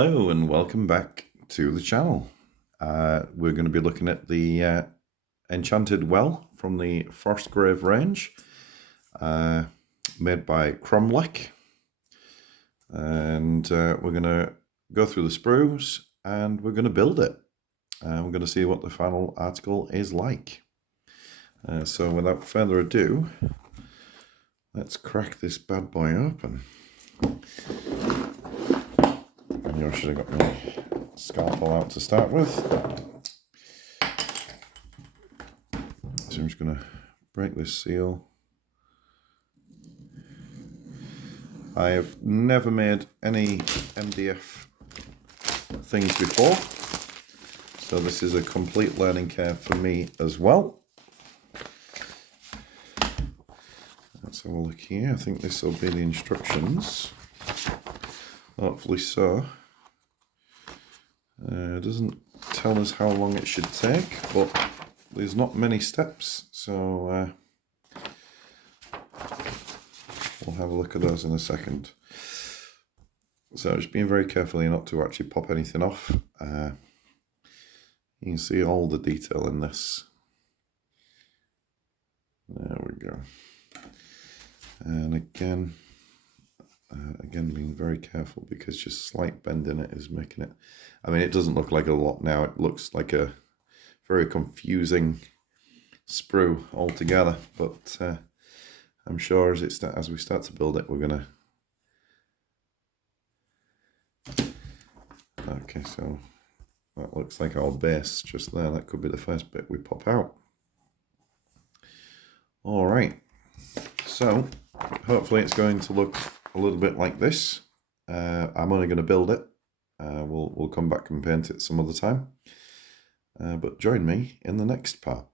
Hello and welcome back to the channel. We're going to be looking at the Enchanted well from the Frostgrave range, made by Kromlech. And we're going to go through the sprues and we're going to build it. We're going to see what the final article is like. So without further ado, let's crack this bad boy open. I should have got my scalpel out to start with. So I'm just going to break this seal. I have never made any MDF things before, so this is a complete learning curve for me as well. Let's have a look here. I think this will be the instructions. Hopefully so. It doesn't tell us how long it should take, but there's not many steps, so we'll have a look at those in a second. So just being very careful not to actually pop anything off. You can see all the detail in this. There we go. And again being very careful because just slight bend in it is making it, I mean, it doesn't look like a lot now. It looks like a very confusing sprue altogether, but I'm sure as we start to build it, we're gonna. Okay, so that looks like our base just there. That could be the first bit we pop out. All right, so hopefully it's going to look a little bit like this. I'm only going to build it. We'll come back and paint it some other time. But join me in the next part.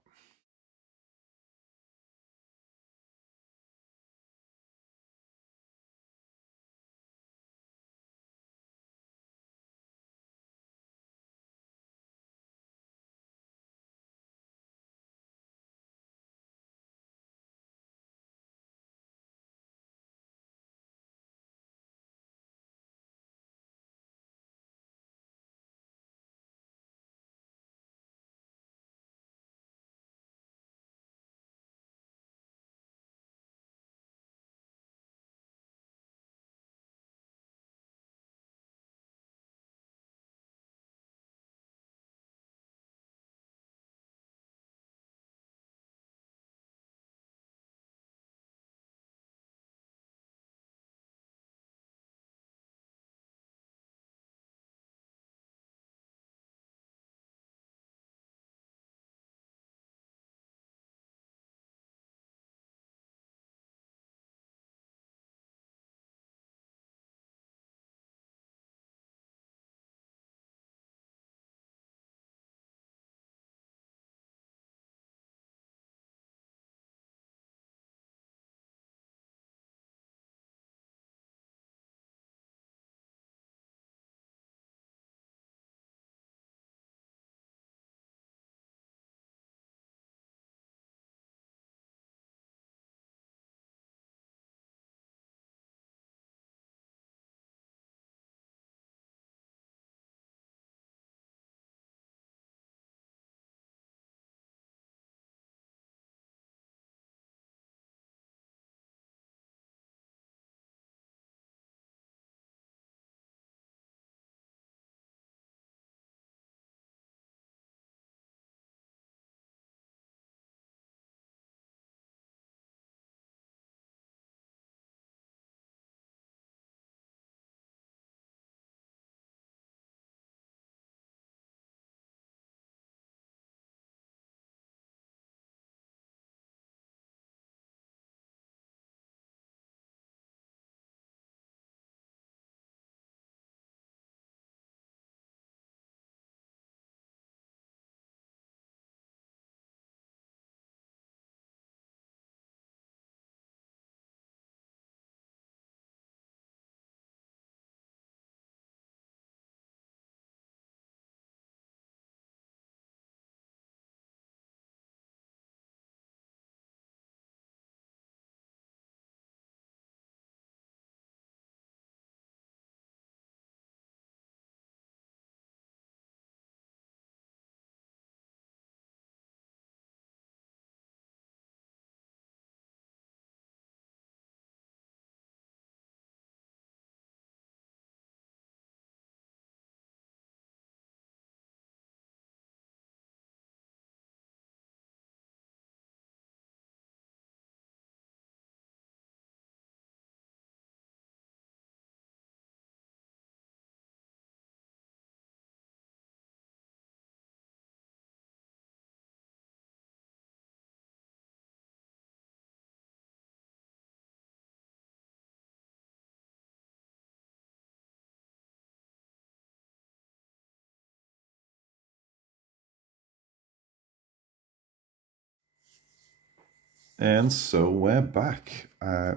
And so we're back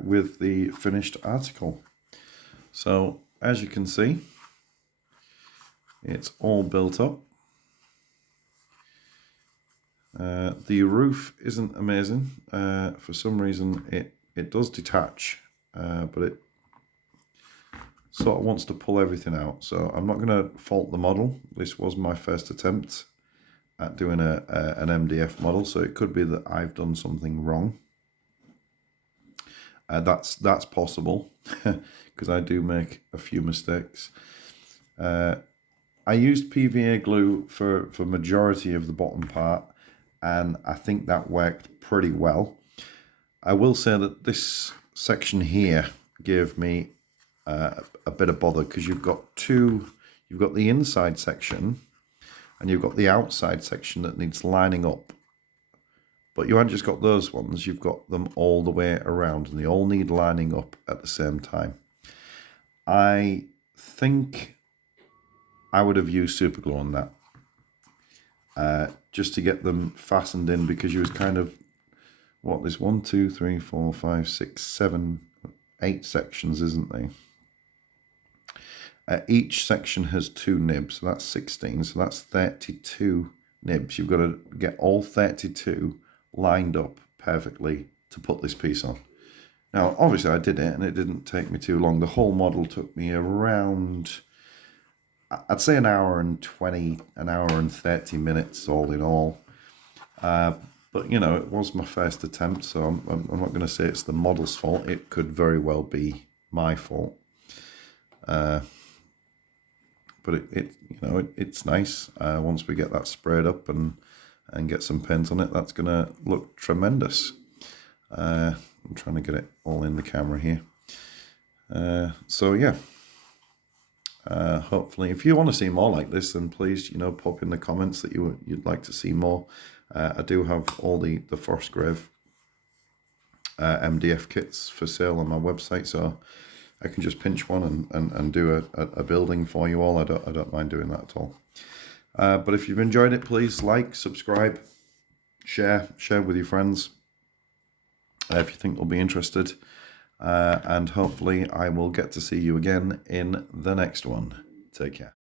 with the finished article. So as you can see, it's all built up. The roof isn't amazing. For some reason it does detach, but it sort of wants to pull everything out. So I'm not going to fault the model. This was my first attempt at doing an MDF model, so it could be that I've done something wrong. That's possible because I do make a few mistakes. I used PVA glue for majority of the bottom part, and I think that worked pretty well. I will say that this section here gave me a bit of bother because you've got the inside section and you've got the outside section that needs lining up. But you haven't just got those ones, you've got them all the way around and they all need lining up at the same time. I think I would have used super glue on that just to get them fastened in, because you was kind of, what, there's 1, 2, 3, 4, 5, 6, 7, 8 sections, isn't there? Each section has 2 nibs, so that's 16, so that's 32 nibs. You've got to get all 32 lined up perfectly to put this piece on. Now, obviously I did it and it didn't take me too long. The whole model took me around, I'd say an hour and 20, an hour and 30 minutes all in all. But, you know, it was my first attempt, so I'm not going to say it's the model's fault. It could very well be my fault. But it's nice. Once we get that sprayed up and get some paint on it, that's going to look tremendous. I'm trying to get it all in the camera here. So yeah. Hopefully, if you want to see more like this, then please, pop in the comments that you'd like to see more. I do have all the Frostgrave MDF kits for sale on my website, so I can just pinch one and do a building for you all. I don't mind doing that at all. But if you've enjoyed it, please like, subscribe, share with your friends if you think they'll be interested. And hopefully I will get to see you again in the next one. Take care.